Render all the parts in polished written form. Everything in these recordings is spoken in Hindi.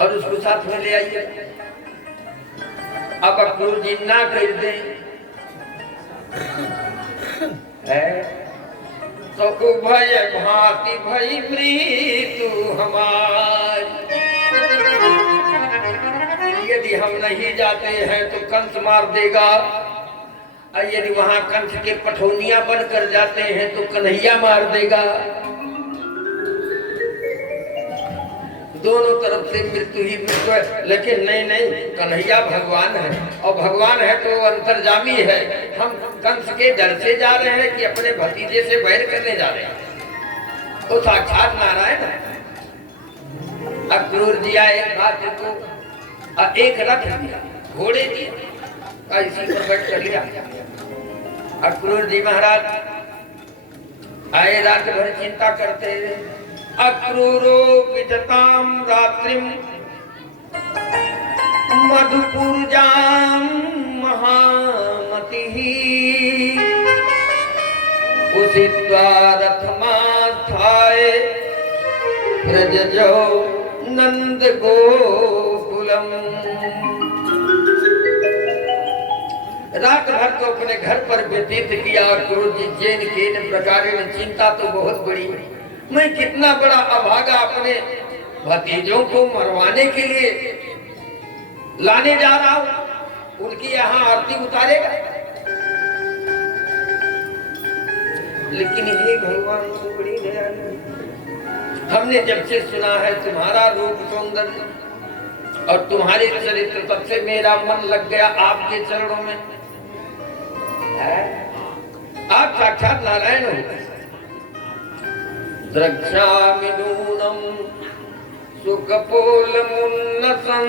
और उसको साथ में ले आइए। अब अक्रूर जी ना कर दे तो उभय भांति भई मृत्यु हमारी। यदि हम नहीं जाते हैं तो कंस मार देगा, और यदि वहां कंस के पठौनिया बनकर जाते हैं तो कन्हैया मार देगा। दोनों तरफ से मृत्यु ही मृत्यु है। लेकिन नहीं, कन्हैया भगवान है, और भगवान है तो अंतर्जामी है। हम कंस के डर से जा रहे हैं कि अपने भतीजे से बैर करने जा रहे हैं? तो साक्षात नारायण है। अक्रूर जी आए, को एक रथ दिया, घोड़े दिए, इसी पर बैठ कर लिया। अक्रूर जी महाराज आए, रात भर चिंता करते हुए। अक्रूरो विजताम रात्रिम मधुपुरजाम महामतिः उषित्वा रथमास्थाय प्रजजौ नंद गोकुलम। रात भर को अपने घर पर व्यतीत किया। अक्रूर जी जैन केन प्रकार चिंता तो बहुत बड़ी, मैं कितना बड़ा अभागा अपने भतीजों को मरवाने के लिए लाने जा रहा हूं, उनकी यहाँ आरती उतारेगा। लेकिन हे भगवान तो बड़ी दयालु, हमने जब से सुना है तुम्हारा रूप सौंदर्य और तुम्हारे चरित्र, तब से मेरा मन लग गया आपके चरणों में। आप साक्षात नारायण हो। द्रक्ष्यामि नूनं सुकपोलमुन्नतं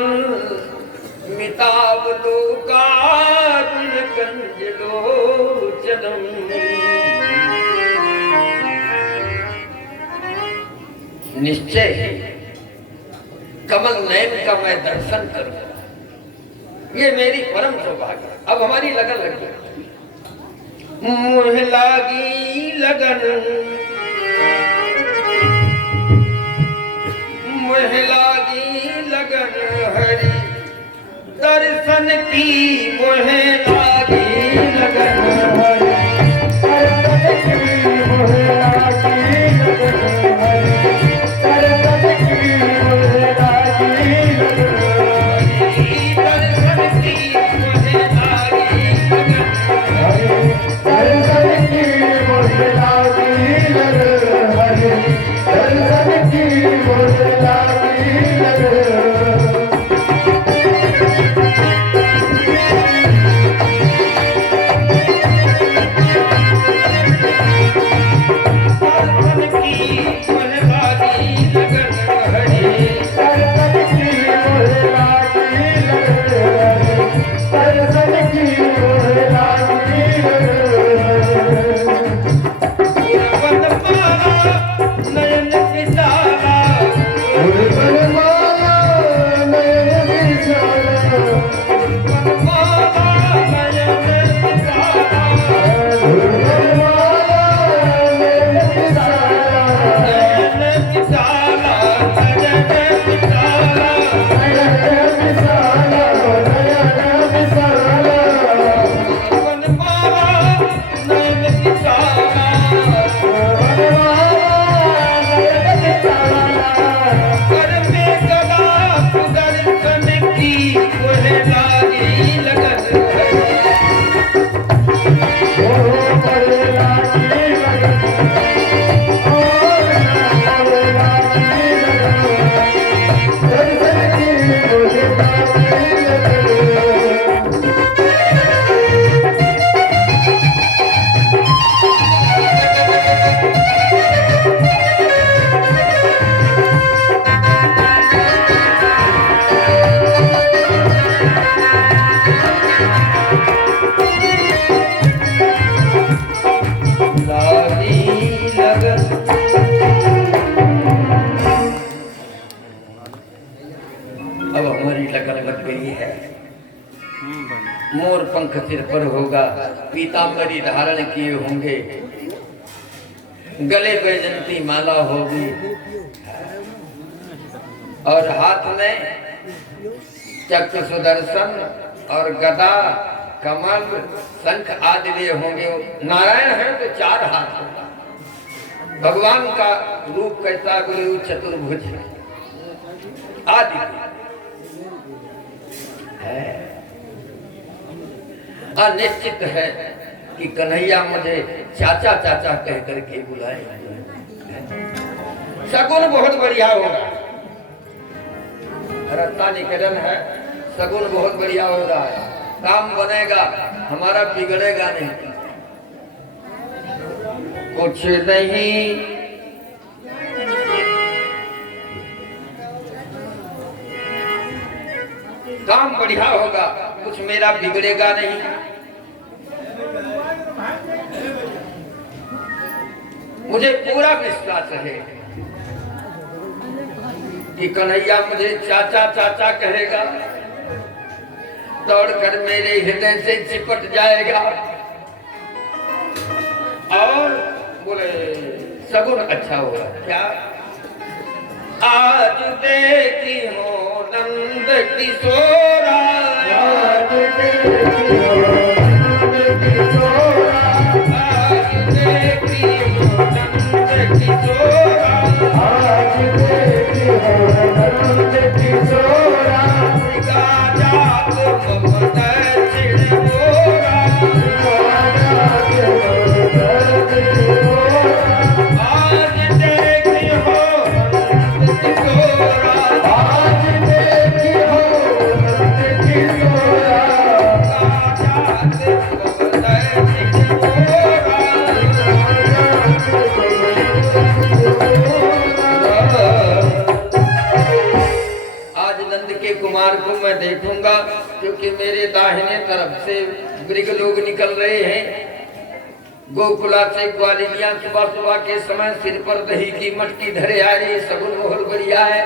मितावलोकारुणकञ्जलोचनम्। निश्चय कमल नयन का मैं दर्शन करूं, ये मेरी परम सौभाग्य। अब हमारी लगन लग गई। मुझे लागी लगन, मुझे लागी लगन हरि दर्शन की, मुझे लागी लगन हरि दर्शन की, मुझे लागी लगन हरि दर्शन की, मुझे लागी लगन हरि दर्शन की, मुझे लागी लगन हरि दर्शन की, मुझे लागी लगन हरि दर्शन की, मुझे लागी लगन। मोर पंख सिर पर होगा, पीतांबरी धारण किए होंगे, गले बैजंती माला होगी और हाथ में चक्र सुदर्शन और गदा कमल शंख आदि लिए होंगे। नारायण है तो 4 हाथ होगा। भगवान का रूप कैसा बोले चतुर्भुज आदि है। निश्चित है कि कन्हैया मुझे चाचा चाचा कह करके बुलाए। शगुन बहुत बढ़िया होगा। रत्ना निकेतन है, शगुन बहुत बढ़िया हो रहा है। काम बनेगा, हमारा बिगड़ेगा नहीं। कुछ नहीं काम बढ़िया होगा, कुछ मेरा बिगड़ेगा नहीं। मुझे पूरा विश्वास है कि कन्हैया मुझे चाचा चाचा कहेगा, दौड़कर मेरे हृदय से चिपट जाएगा और बोले शगुन अच्छा होगा। क्या आज देखी हो नंद किशोरा, आज देखी हो नंद किशोरा, आज देखी हो नंद किशोरा, आज देखी हो नंद किशोरा, जात ममता छिड़ मोरा, कुमार को मैं देखूंगा, क्योंकि मेरे दाहिने तरफ से मृग लोग निकल रहे हैं। गोकुला से ग्वालिनिया सुबह सुबह के समय सिर पर दही की मटकी धरे आ रही। शगुन बहुत बढ़िया है।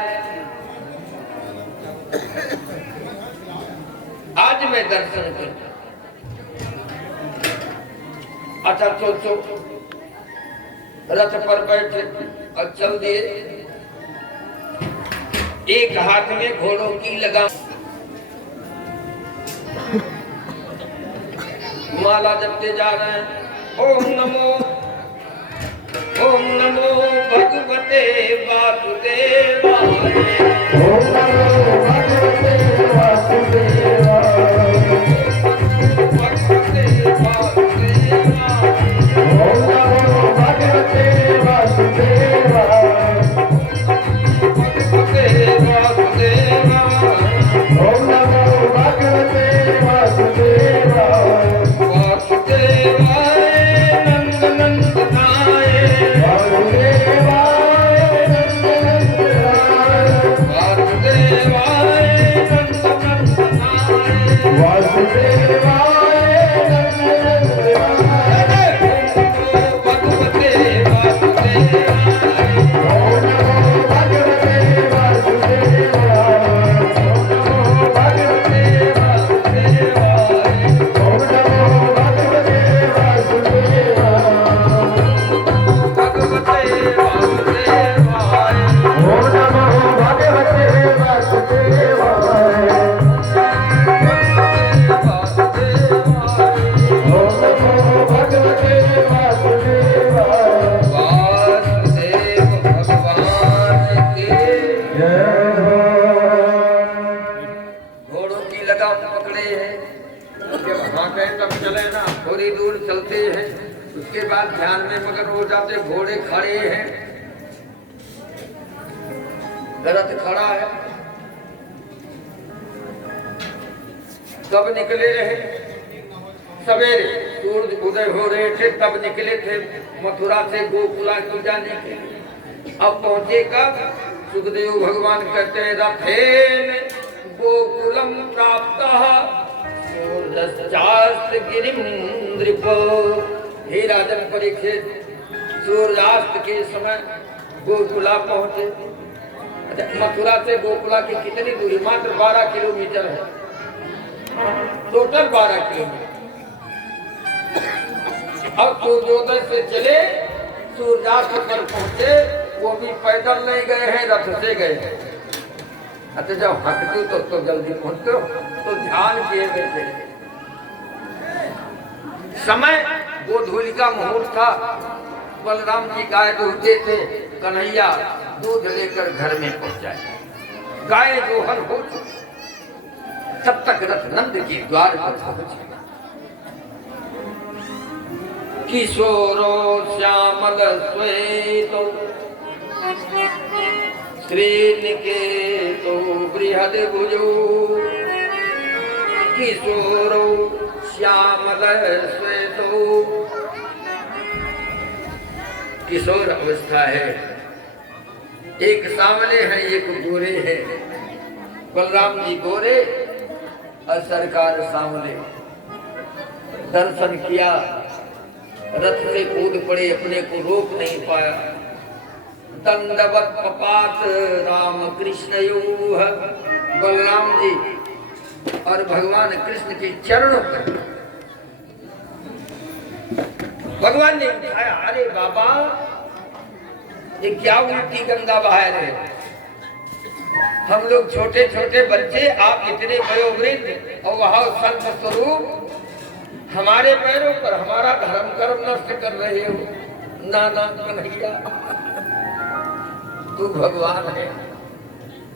आज मैं दर्शन करूं। अच्छा तो रथ पर बैठे और चल दिए। एक हाथ में घोड़ों की लगाम, माला जपते जा रहे हैं। ओम नमो भगवते वासुदेवाय, ओम नमो भगवते वासुदेवाय, भगवते वासुदेवाय, ओम नमो भगवते वासुदेवाय, ओम नमो भगवते वासुदेवाय, वासुदेवाय नंद नंदनाय, वासुदेवाय नंद नंदनाय, वासुदेवाय नंद नंदनाय, वासुदेवाय नंद नंदनाय, भगवते वासुदेवाय, ओम नमो भगवते वासुदेवाय, थोड़ी दूर चलते हैं, उसके बाद ध्यान में मगन हो जाते। घोड़े खड़े हैं, रथ खड़ा है। कब निकले रहे? सवेरे सूरज उदय हो रहे थे तब निकले थे मथुरा से गोकुला को जाने के लिए। अब पहुंचे कब? सुखदेव भगवान कहते हैं रथेन गोकुलम प्राप्तः गिरिम नृप। हे राजन परीक्षित, सूर्यास्त के समय गोकुला पहुंचे। मथुरा से गोकुला की कितनी दूरी? मात्र 12 किलोमीटर है, टोटल 12 किलोमीटर। अब सूर्योदय से चले सूर्यास्त पर पहुंचे, वो भी पैदल नहीं गए हैं, रथ से गए हैं। अच्छा जब हटते तो जल्दी पहुंचते हो, तो ध्यान किए बैठे। समय गोधूलि का मुहूर्त था, बलराम जी गाय दूहते थे, कन्हैया दूध लेकर घर में पहुंचाए। गाय दोहन हो चुकी, तब तक रथ नंद के द्वार पर पहुंचे। किशोरो श्यामल श्वेतो श्रीनिकेतो बृहद भुजो, किशोरो श्यामल श्वेतो, किशोर अवस्था है, एक सांवले हैं एक गोरे हैं। बलराम जी गोरे और सरकार सांवले। दर्शन किया, रथ से कूद पड़े, अपने को रोक नहीं पाया। दंडवत पपात राम कृष्ण यूह, बलराम जी और भगवान कृष्ण के चरणों पर भगवान ने उठाया। अरे बाबा, ये क्या उल्टी गंगा बहा रहे, हम लोग छोटे छोटे बच्चे, आप इतने वयोवृद्ध और वहां संत स्वरूप हमारे पैरों पर हमारा धर्म कर्म नष्ट कर रहे हो। ना ना कन्हैया, तू भगवान है,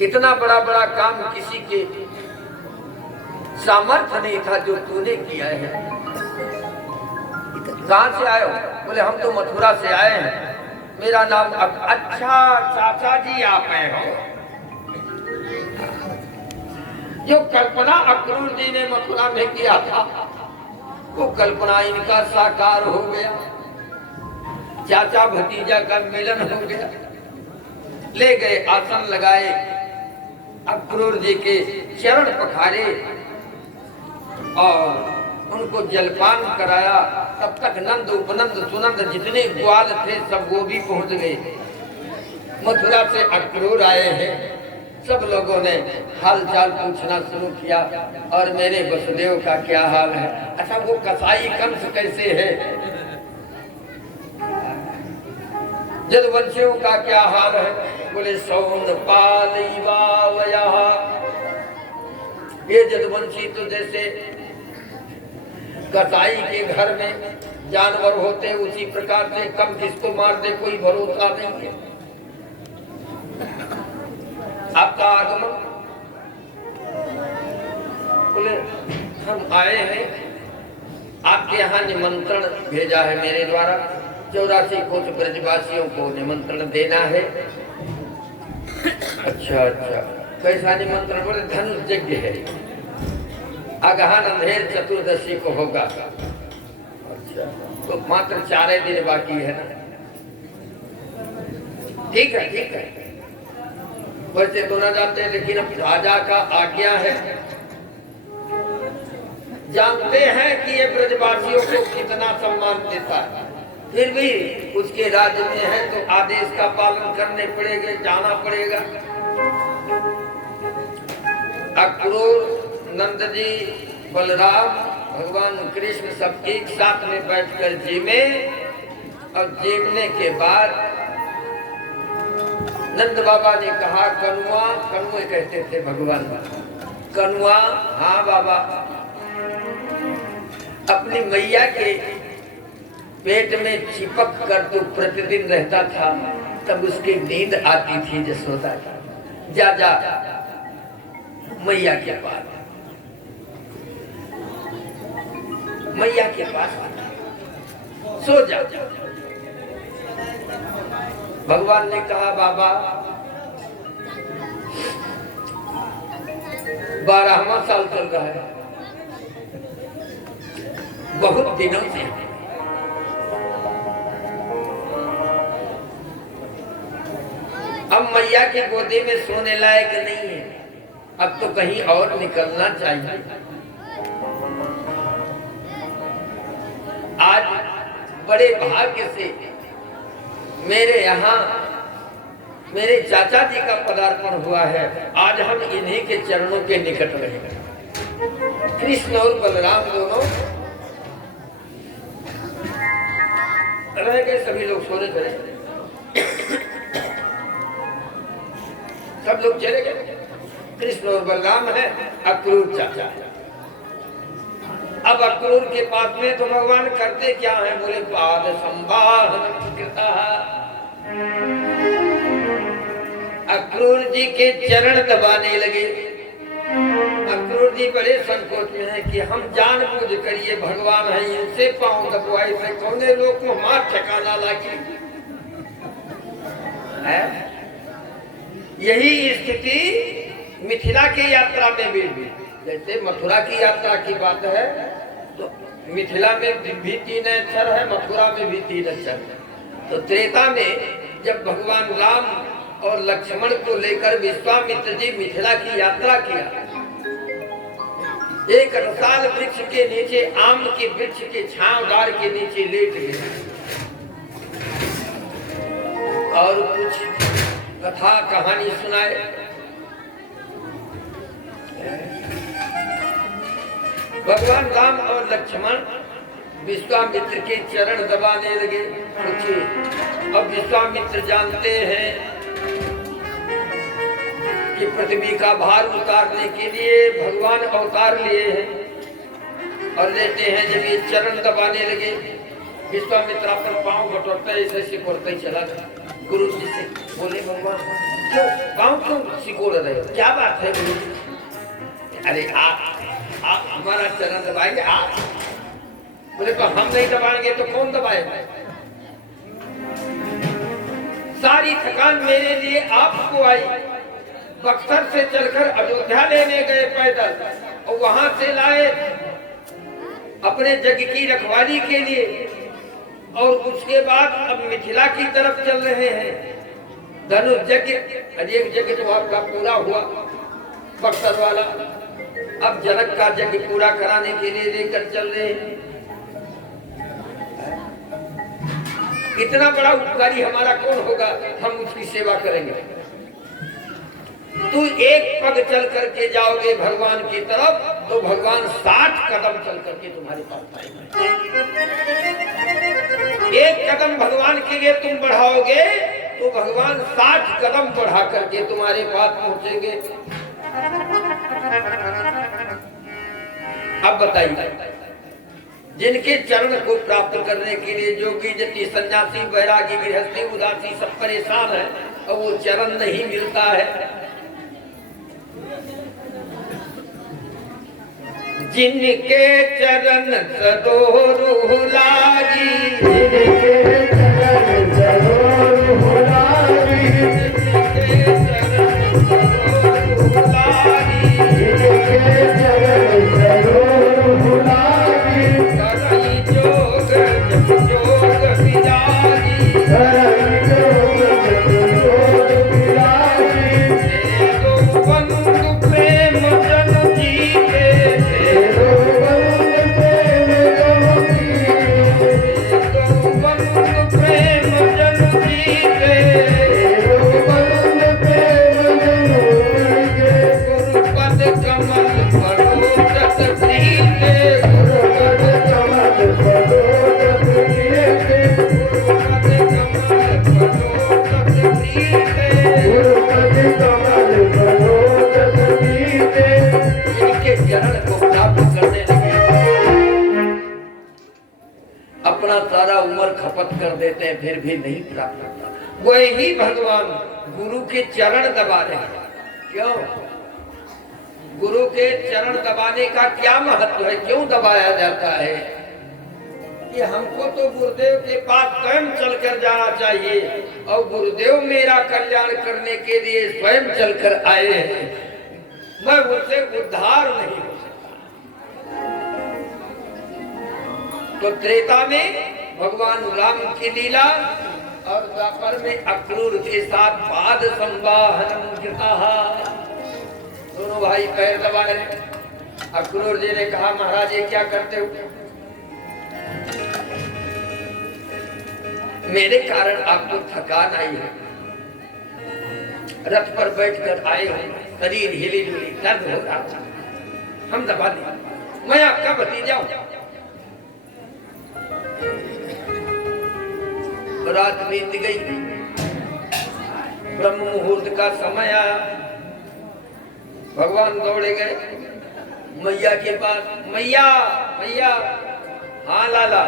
इतना बड़ा बड़ा काम किसी के सामर्थ्य नहीं था जो तूने किया है। कहां से आए हो? बोले हम तो मथुरा से आए हैं, मेरा नाम। अच्छा चाचा जी आप आए हो। जो कल्पना अक्रूर जी ने मथुरा में किया था, वो कल्पना इनका साकार हो गया। चाचा भतीजा का मिलन हो गया। ले गए, आसन लगाए, अक्रूर जी के चरण पखारे और उनको जलपान कराया। तब तक नंद उपनंद सुनंद जितने ग्वाल थे सब वो भी पहुंच गए। मथुरा से अक्रूर आए हैं, सब लोगों ने हाल चाल पूछना शुरू किया, और मेरे वसुदेव का क्या हाल है। अच्छा वो कसाई कंस कैसे है, जदवंशियों का क्या हाल है। बोले सौन पाल ये जदवंशी तो जैसे कसाई के घर में जानवर होते, उसी प्रकार से कब किसको मार दे कोई भरोसा नहीं है। आपका आगमन, बोले हम आए हैं, आपके यहाँ निमंत्रण भेजा है मेरे द्वारा, 84 कोष ब्रजवासियों को निमंत्रण देना है। अच्छा अच्छा, कैसा निमंत्रण? बोले धनुष यज्ञ है, अगहन अंधेर चतुर्दशी को होगा। अच्छा, तो मात्र 4 दिन बाकी है ना। ठीक है ठीक है, वैसे तो ना जानते हैं, लेकिन अब राजा का आज्ञा है। जानते हैं कि ये ब्रजवासियों को कितना सम्मान देता है, फिर भी उसके राज्य में है तो आदेश का पालन करने पड़ेगा, जाना पड़ेगा। अक्रूर, नंद जी, बलराम, भगवान कृष्ण सब एक साथ में बैठकर जीमे, और जीवने के बाद नंद बाबा ने कहा कनुआ, कनुए कहते थे भगवान, कनुआ हाँ बाबा, अपनी मैया के पेट में चिपक कर तो प्रतिदिन रहता था, तब उसकी नींद आती थी जसोदा की। जा जा मैया के पास, मैया के पास सो जा। भगवान ने कहा बाबा 12वां साल चल रहा है, बहुत दिनों से अब मैया के गोदी में सोने लायक नहीं है, अब तो कहीं और निकलना चाहिए। आज बड़े भाग्य से मेरे यहाँ मेरे चाचा जी का पदार्पण हुआ है, आज हम इन्हीं के चरणों के निकट रहेंगे। कृष्ण और बलराम दोनों रह गए, सभी लोग सोने चले, सब लोग चले गए। कृष्ण और बलराम है, अक्रूर चाचा। अब अक्रूर के पास में तो भगवान करते क्या है? बोले पाद संवाहन कृता। अक्रूर जी के चरण दबाने लगे। अक्रूर जी बड़े संकोच में है कि हम जानबूझ कर ये भगवान है, इनसे पांव दबवाई से कौने लोग को मार ठिकाना लगी है। यही स्थिति मिथिला की यात्रा में भी, जैसे मथुरा की यात्रा की बात है तो मिथिला में भी 3 अक्षर है, मथुरा में भी 3 अक्षर है। तो त्रेता में जब भगवान राम और लक्ष्मण को लेकर विश्वामित्र जी मिथिला की यात्रा किया, एक रसाल वृक्ष के नीचे, आम के वृक्ष के छांवदार के नीचे लेट गए और कुछ कथा कहानी सुनाए। भगवान राम और लक्ष्मण विश्वामित्र के चरण दबाने लगे। सोचिए, अब विश्वामित्र जानते हैं कि पृथ्वी का भार उतारने के लिए भगवान अवतार लिए हैं और लेते हैं। जब ये चरण दबाने लगे, विश्वामित्र पर पांव बटोरता ऐसे सिकोड़ता ही चला गया। गुरु जी से बोले, भगवान क्यों पांव क्यों सिकोड़ रहे हो, क्या बात है गुरु जी? अरे आप हमारा चरण दबाएंगे आप? बोले तो हम नहीं दबाएंगे तो कौन दबाएगा? सारी थकान मेरे लिए आपको आई। बक्सर से चलकर अयोध्या लेने गए पैदल और वहां से लाए अपने जग की रखवाली के लिए, और उसके बाद अब मिथिला की तरफ चल रहे हैं। धनुष यज्ञ, एक यज्ञ तो आपका पूरा हुआ बक्सर वाला, अब जनक का यज्ञ पूरा कराने के लिए लेकर चल रहे हैं। इतना बड़ा उपकारी हमारा कौन होगा, हम उसकी सेवा करेंगे। तू एक पग चल करके जाओगे भगवान की तरफ तो भगवान 60 कदम चल करके तुम्हारे पास आएंगे। एक कदम भगवान के लिए तुम बढ़ाओगे तो भगवान 60 कदम बढ़ा करके तुम्हारे पास पहुंचेंगे। अब बताइए, जिनके चरण को प्राप्त करने के लिए जोगी जति सन्यासी वैरागी गृहस्थी उदासी सब परेशान है और वो चरण नहीं मिलता है। जिनके चरण सदोरु लागी, जिनके चरण सदोरु लागी, जिनके चरण सदोरु लागी, जिनके चरण सदोरु लागी, करई जोग जप जोग विरागी, करई जोग जप जोग विरागी, तेरो बंधु प्रेम जन जीते, अपना सारा उम्र खपत कर देते हैं फिर भी नहीं प्राप्त होता। वही भगवान गुरु के चरण दबा रहे हैं। क्यों? गुरु के चरण दबाने का क्या महत्व है, क्यों दबाया जाता है? कि हमको तो गुरुदेव के पास स्वयं चलकर जाना चाहिए और गुरुदेव मेरा कल्याण करने के लिए स्वयं चलकर आए हैं, मैं उनसे उद्धार नहीं हो सकता। तो त्रेता में भगवान राम की लीला और द्वापर में अक्रूर के साथ पाद संवाहन दोनों भाई पैर दबा रहे। अक्रूर जी ने कहा, महाराज ये क्या करते हो? मेरे कारण आपको थकान आई है, रथ पर बैठकर आए हो, शरीर हिली डुली दर्द हो रहा था, हम दबा दें, मैं आपका भतीजा हूं। रात बीत गई, ब्रह्म मुहूर्त का समय आया, भगवान दौड़े गए मैया के पास। मैया मैया, हाँ लाला,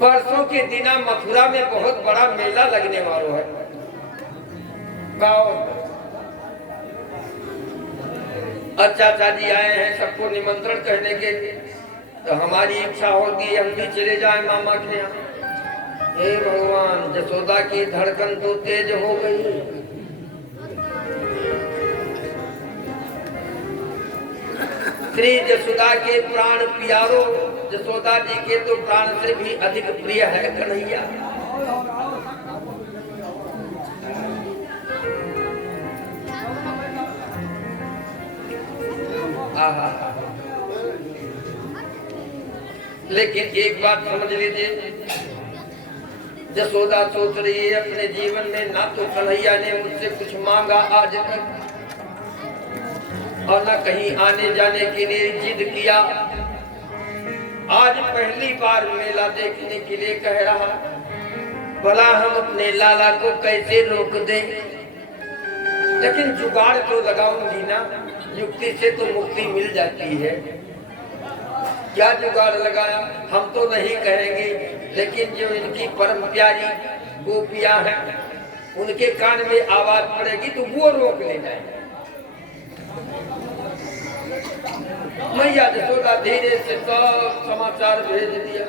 परसों के दिना मथुरा में बहुत बड़ा मेला लगने वाला है। गाँव चाचा जी आए हैं सबको निमंत्रण करने के लिए, तो हमारी इच्छा होगी हम भी चले जाए मामा के यहाँ। हे भगवान, जसोदा की धड़कन तो तेज हो गई। श्री जसोदा के प्राण प्यारो, जसोदा जी के तो प्राण से भी अधिक प्रिय है कन्हैया। लेकिन एक बात समझ लीजिए, जसोदा सोच रही है अपने जीवन में ना तो कन्हैया ने मुझसे कुछ मांगा आज तक, और न कहीं आने जाने के लिए जिद किया। आज पहली बार मेला देखने के लिए कह रहा, भला हम अपने लाला को कैसे रोक दें। लेकिन जुगाड़ तो लगाऊंगी ना, युक्ति से तो मुक्ति मिल जाती है। क्या जुगाड़ लगाया हम तो नहीं कहेंगे, लेकिन जो इनकी परम प्यारी गोपियां हैं उनके कान में आवाज पड़ेगी तो वो रोक ले जाएंगे। मैया जसोदा धीरे से सब समाचार भेज दिया।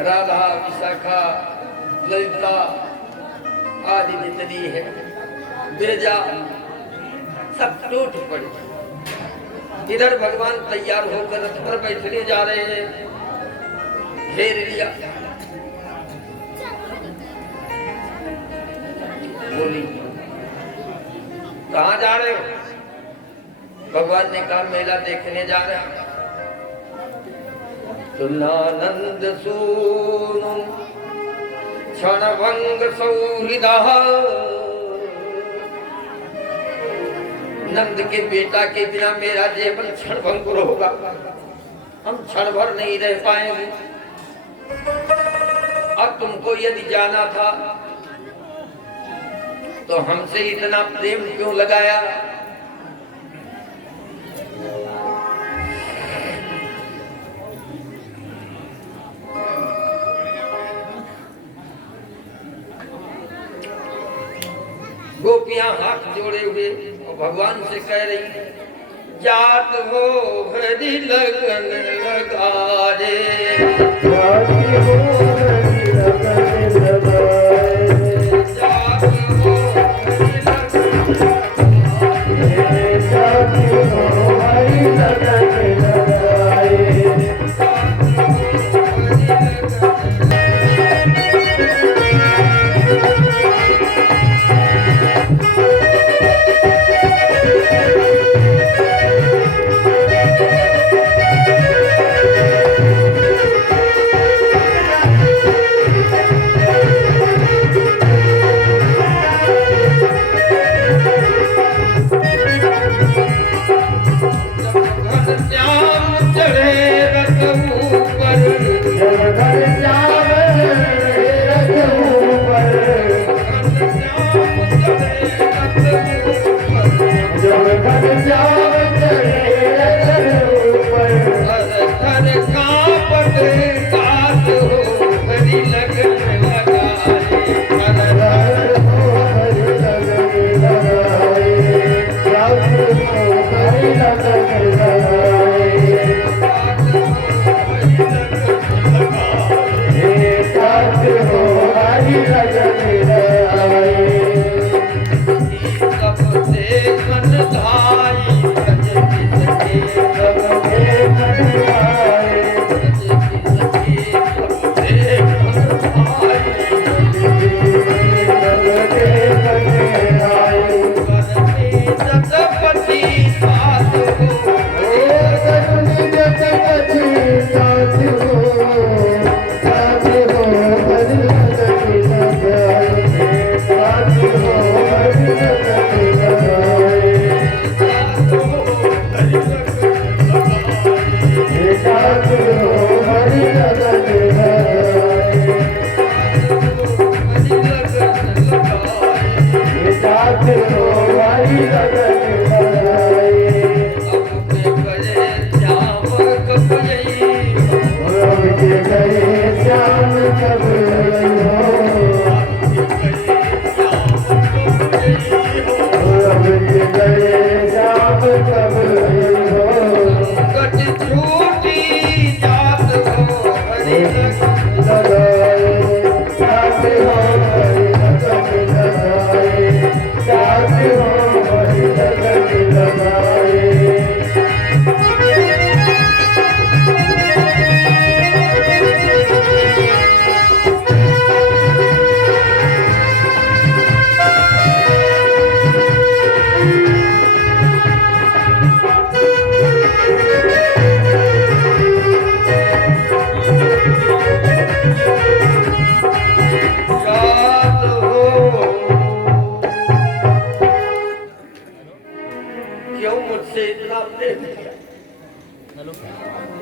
राधा, विशाखा, ललिता आदि जितनी है, बिरजा, सब टूट पड़ी। इधर भगवान तैयार होकर रथ पर बैठने जा रहे हैं, घेर लिया। बोली, कहाँ जा रहे हो? भगवान ने कहा मेला देखने जा रहे हैं। सुनानंद सूनु क्षणभंग सौहृदा, नंद के बेटा के बिना मेरा जीवन क्षणभंगुर होगा, हम क्षण भर नहीं रह पाएंगे। अब तुमको यदि जाना था तो हमसे इतना प्रेम क्यों लगाया? गोपियां हाथ जोड़े हुए और भगवान से कह रही, जात हो हरि लगन लगा रे, जात हो हरि लगन लगा रे, जात हो हरि लगन लगा रे, जात हो हरि लगन लगा रे।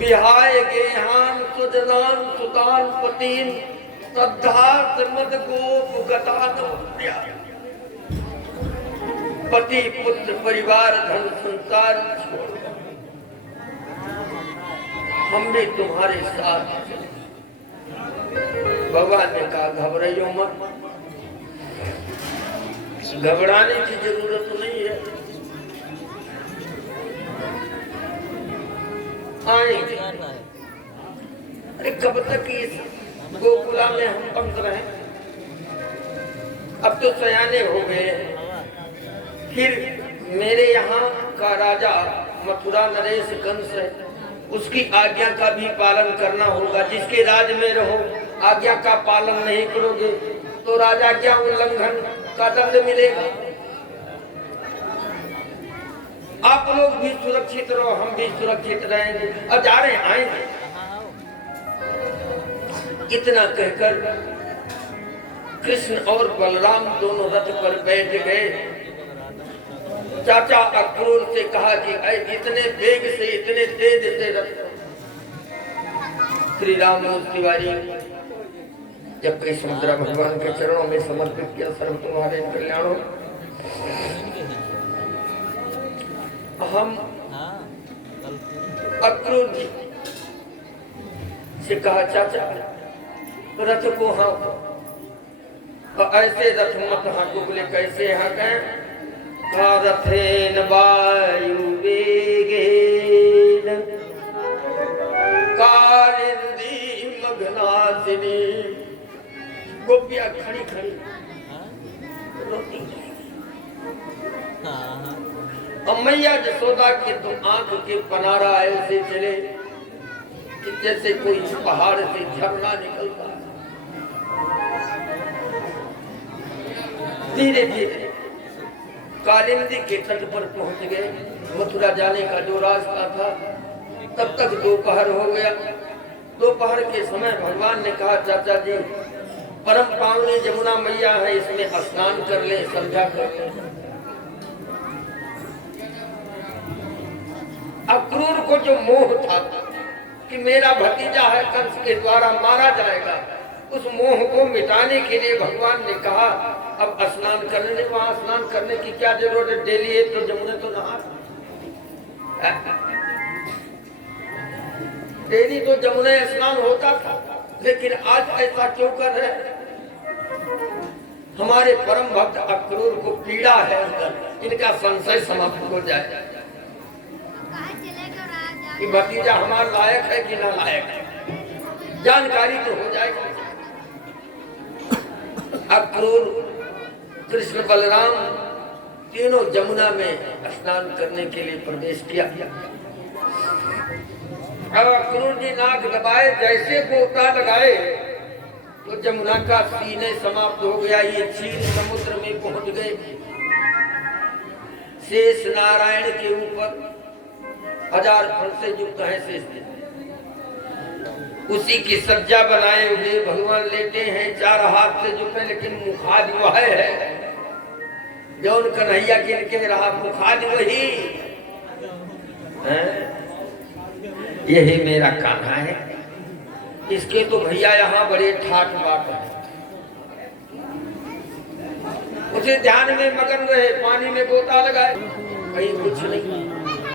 बिहाय गेहान सुजनान सुतान पतीन श्रद्धार्थ मद गोप गतान पति पुत्र परिवार धन संसार छोड़ हम भी तुम्हारे साथ। भगवान ने कहा घबराइयो मत, घबराने की जरूरत नहीं है, आएंगे। अरे कब तक इस गोकुला में हम बंद रहे? अब तो सयाने हो गए। फिर मेरे यहाँ का राजा मथुरा नरेश कंस है, उसकी आज्ञा का भी पालन करना होगा। जिसके राज में रहो आज्ञा का पालन नहीं करोगे तो राजाज्ञा उल्लंघन का दंड मिलेगा। आप लोग भी सुरक्षित रहो, हम भी सुरक्षित रहेंगे। अब जा रहे आएंगे। इतना कहकर कृष्ण और बलराम दोनों रथ पर बैठ गए। चाचा अक्रूर से कहा कि इतने वेग से इतने तेज से रथ। श्री राम तिवारी जब कई समुद्रा भगवान के चरणों में समर्पित किया, सर्व तुम्हारे कल्याण हो। हम अक्रूर जी से कहा चाचा रथ को हाँको, ऐसे रथ मत हाँको। बोले कैसे हाँके? रथेन वायु वेगेन कालिंदी मघनासिनी। गोपियां खड़ी खड़ी रोती। मैया जसोदा के तो आंख के पनारा ऐसे चले कि जैसे कोई पहाड़ से झरना निकलता है। धीरे धीरे कालिंदी के तट पर पहुंच गए। मथुरा जाने का जो रास्ता था तब तक दोपहर हो गया। दोपहर के समय भगवान ने कहा चाचा जी परम पावनी जमुना मैया है, इसमें स्नान कर ले, समझा कर। अक्रूर को जो मोह था कि मेरा भतीजा है कंस के द्वारा मारा जाएगा, उस मोह को मिटाने के लिए भगवान ने कहा अब स्नान करने। वहां स्नान करने की क्या जरूरत है? डेली एक तो जमुने तो नहा, डेली तो जमुने स्नान होता था, लेकिन आज ऐसा क्यों कर रहे? हमारे परम भक्त अक्रूर को पीड़ा है अंदर, इनका संशय समाप्त हो जाए कि भतीजा हमारा लायक है कि ना लायक है, जानकारी तो हो जाएगी। अक्रूर कृष्ण बलराम तीनों जमुना में स्नान करने के लिए प्रवेश किया। अब अक्रूर जी नाक दबाए, जैसे गोता लगाए तो जमुना का सीने समाप्त हो गया। ये क्षीर समुद्र में पहुंच गए। शेष नारायण के ऊपर 1000 फल से युक्त है शेष, उसी की सज्जा बनाए हुए भगवान लेटे हैं। 4 हाथ से युक्त है, लेकिन मुखाद वह है जौन कन्हैया के रहा, मुखाद वही है। यही मेरा कान्हा है। इसके तो भैया यहाँ बड़े ठाट बाट है। उसे ध्यान में मगन रहे, पानी में गोता लगाए, कहीं कुछ नहीं।